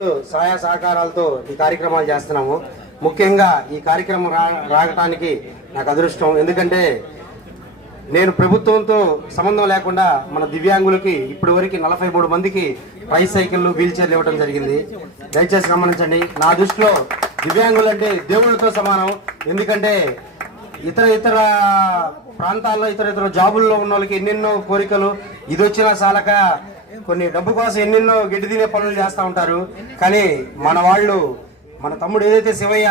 సహాయ సహకారాలతో ఈ కార్యక్రమాలు చేస్తున్నాము. ముఖ్యంగా ఈ కార్యక్రమం రావడానికి నాకు అదృష్టం. ఎందుకంటే నేను ప్రభుత్వంతో సంబంధం లేకుండా మన దివ్యాంగులకి ఇప్పటి వరకు 43 మందికి ట్రైసైకిళ్ళు, వీల్ చైర్లు ఇవ్వడం జరిగింది. దయచేసి గమనించండి. నా దృష్టిలో దివ్యాంగులు అంటే దేవుళ్ళతో సమానం. ఎందుకంటే ఇతర ప్రాంతాల్లో ఇతర జాబుల్లో ఉన్న వాళ్ళకి ఎన్నెన్నో కోరికలు, ఇది వచ్చినా చాలక కొన్ని డబ్బు కోసం ఎన్నెన్నో గడ్డి తినే పనులు చేస్తూ ఉంటారు. కానీ మన వాళ్ళు, మన తమ్ముడు ఏదైతే శివయ్య,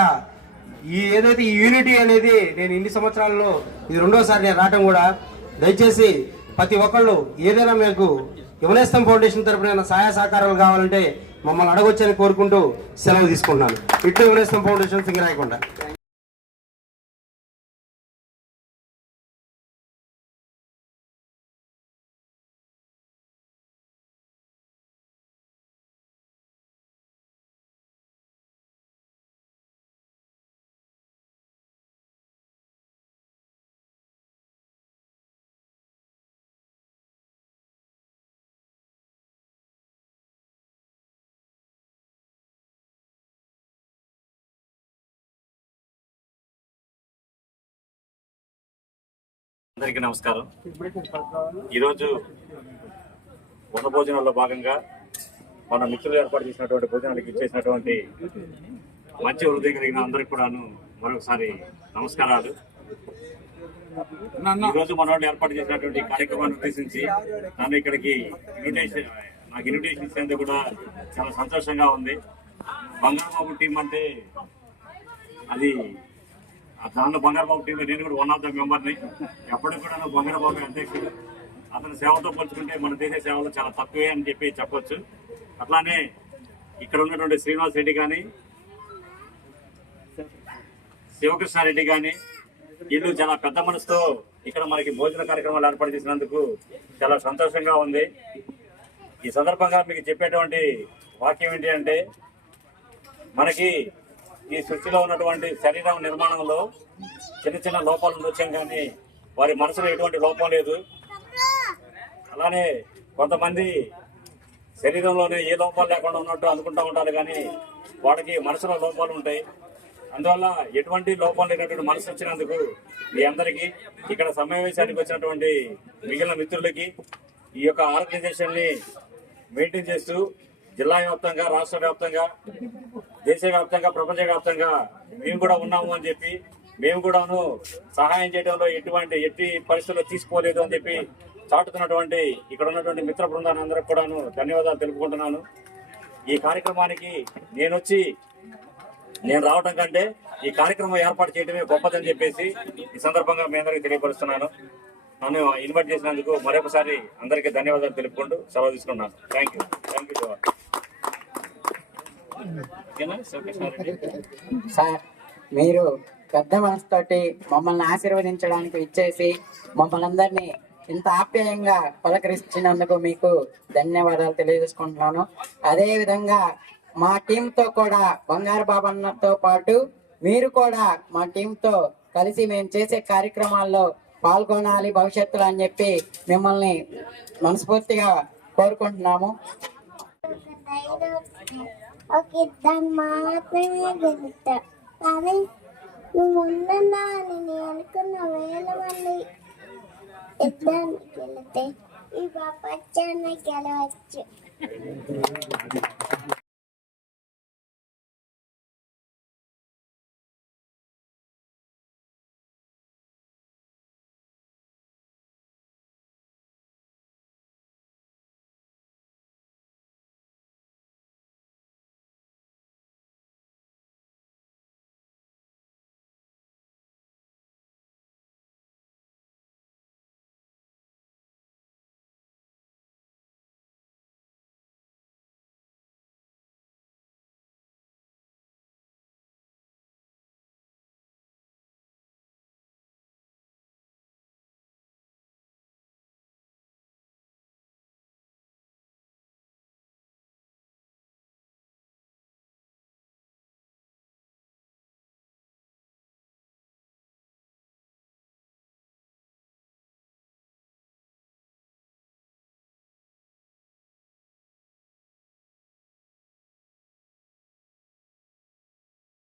ఏదైతే ఈ యూనిటీ అనేది నేను ఇన్ని సంవత్సరాల్లో ఇది రెండోసారి నేను రావటం కూడా. దయచేసి ప్రతి ఒక్కళ్ళు ఏదైనా మీకు యువనేస్తం ఫౌండేషన్ తరపున సహాయ సహకారాలు కావాలంటే మమ్మల్ని అడగొచ్చని కోరుకుంటూ సెలవు తీసుకుంటున్నాను. ఇట్లు యువనేస్తం ఫౌండేషన్, సింగరాయకొండ. అందరికీ నమస్కారం. ఈరోజు భోజనాల్లో భాగంగా మన మిత్రులు ఏర్పాటు చేసినటువంటి భోజనాలకు ఇచ్చేసినటువంటి మంచి హృదయం కలిగిన అందరికి కూడాను మరొకసారి నమస్కారాలు. ఈరోజు మన వాళ్ళు ఏర్పాటు చేసినటువంటి కార్యక్రమాన్ని ఉద్దేశించి నన్ను ఇక్కడికి నాకు ఇన్విటేషన్ ఇచ్చేందుకు కూడా చాలా సంతోషంగా ఉంది. బంగారుబాబు టీం అంటే అది దానిలో బంగారుబాబు టీంలో నేను కూడా వన్ ఆఫ్ ద మెంబర్ని. ఎప్పటికి కూడా బంగారుబాబు అధ్యక్షుడు. అతని సేవతో పోల్చుకుంటే మన దేశ సేవలు చాలా తక్కువే అని చెప్పొచ్చు. అట్లానే ఇక్కడ ఉన్నటువంటి శ్రీనివాస్ రెడ్డి కానీ, శివకృష్ణారెడ్డి కానీ, వీళ్ళు చాలా పెద్ద మనసుతో ఇక్కడ మనకి భోజన కార్యక్రమాలు ఏర్పాటు చేసినందుకు చాలా సంతోషంగా ఉంది. ఈ సందర్భంగా మీకు చెప్పేటువంటి వాక్యం ఏంటి అంటే, మనకి ఈ సృష్టిలో ఉన్నటువంటి శరీరం నిర్మాణంలో చిన్న లోపాలు ఉండొచ్చాం, కానీ వారి మనసులో ఎటువంటి లోపం లేదు. అలానే కొంతమంది శరీరంలోనే ఏ లోపాలు లేకుండా ఉన్నట్టు అనుకుంటూ ఉంటారు, కానీ వాడికి మనసులో లోపాలు ఉంటాయి. అందువల్ల ఎటువంటి లోపం లేనటువంటి మనసు వచ్చినందుకు మీ అందరికీ, ఇక్కడ సమావేశానికి వచ్చినటువంటి మిగిలిన మిత్రులకి, ఈ యొక్క ఆర్గనైజేషన్ని మెయింటైన్ చేస్తూ జిల్లా వ్యాప్తంగా, రాష్ట్ర వ్యాప్తంగా, దేశవ్యాప్తంగా, ప్రపంచవ్యాప్తంగా మేము కూడా ఉన్నాము అని చెప్పి, మేము కూడాను సహాయం చేయడంలో ఎట్టి పరిస్థితుల్లో తీసుకోలేదు అని చెప్పి చాటుతున్నటువంటి ఇక్కడ ఉన్నటువంటి మిత్ర బృందాన్ని అందరికి కూడాను ధన్యవాదాలు తెలుపుకుంటున్నాను. ఈ కార్యక్రమానికి నేను రావడం కంటే ఈ కార్యక్రమం ఏర్పాటు చేయడమే గొప్పదని చెప్పేసి ఈ సందర్భంగా మీ అందరికీ తెలియపరుస్తున్నాను. నన్ను ఇన్వైట్ చేసినందుకు మరొకసారి అందరికీ ధన్యవాదాలు తెలుపుకుంటూ సెలవు తీసుకున్నాను. Thank you. సార్, మీరు పెద్ద మనసుతోటి మమ్మల్ని ఆశీర్వదించడానికి ఇచ్చేసి మమ్మల్ని అందరినీ ఇంత ఆప్యాయంగా పలకరించినందుకు మీకు ధన్యవాదాలు తెలియజేసుకుంటున్నాను. అదేవిధంగా మా టీంతో కూడా, బంగారు బాబన్నతో పాటు మీరు కూడా మా టీంతో కలిసి మేము చేసే కార్యక్రమాల్లో పాల్గొనాలి భవిష్యత్తులో అని చెప్పి మిమ్మల్ని మనస్ఫూర్తిగా కోరుకుంటున్నాము. ఒక ఇద్దరు మాత్రమే గెలుస్తా, కానీ నువ్వు ఉన్నదా నేను అనుకున్న 1000 మంది ఇద్దరు గెలితే ఈ ప్రపంచాన్ని గెలవచ్చు.